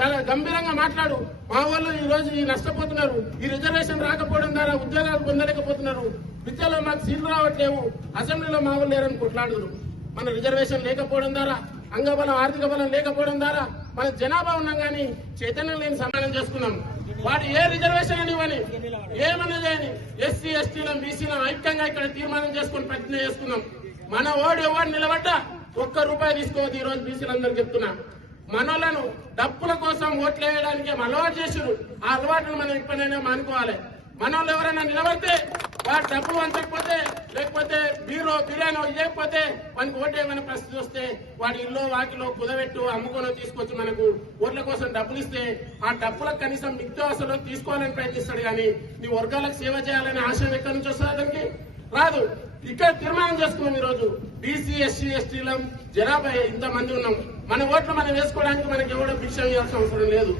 చాలా గంభీరంగా మాట్లాడు. మా వాళ్ళు ఈ రోజు నష్టపోతున్నారు. ఈ రిజర్వేషన్ రాకపోవడం ద్వారా ఉద్యోగాలు పొందలేకపోతున్నారు. విద్యలో మాకు సీట్లు రావట్లేవు, అసెంబ్లీలో మా వాళ్ళు లేరని కొట్లాడుతున్నారు. మన రిజర్వేషన్ లేకపోవడం ద్వారా, అంగబలం ఆర్థిక బలం లేకపోవడం ద్వారా మన జనాభా ఉన్నాం కానీ చైతన్యం లేని సమానం చేసుకున్నాం. వాడు ఏ రిజర్వేషన్ అనివ్వని, ఏమన్నది అని ఎస్సీ ఎస్టీలం బీసీలం ఐక్యంగా ఇక్కడ తీర్మానం చేసుకుని ప్రతిజ్ఞ చేసుకున్నాం. మన ఓడు ఎవరు నిలబడ్డా ₹1 తీసుకోవద్దు. ఈ రోజు బీసీలందరూ చెప్తున్నా. మనోళ్లను డప్పుల కోసం ఓట్లు వేయడానికి అలవాటు చేసారు. ఆ అలవాటును మనం ఇప్పుడైనా మానుకోవాలి. మనోళ్ళు ఎవరైనా నిలబడితే వాడు డబ్బులు వంచకపోతే, లేకపోతే బిర్యానీ ఇవ్వకపోతే వానికి ఓటు ఏమైనా పరిస్థితి వస్తే వాడి ఇల్లు వాకిలో కుదబెట్టు అమ్ముకొని తీసుకొచ్చి మనకు ఓట్ల కోసం డబ్బులు ఇస్తే ఆ డబ్బులకు కనీసం నిత్యావసరంలో తీసుకోవాలని ప్రయత్నిస్తాడు. కానీ నీ వర్గాలకు సేవ చేయాలనే ఆశయం ఎక్కడి నుంచి వస్తుంది? అతనికి రాదు. ఇక్కడ తీర్మానం చేసుకున్నాం. ఈ రోజు బీసీ ఎస్సీ ఎస్టీలం జనాభా ఇంతమంది ఉన్నాం. మన ఓట్లు మనం వేసుకోవడానికి మనకి ఎవడో భిక్ష ఇవ్వాల్సిన అవసరం లేదు.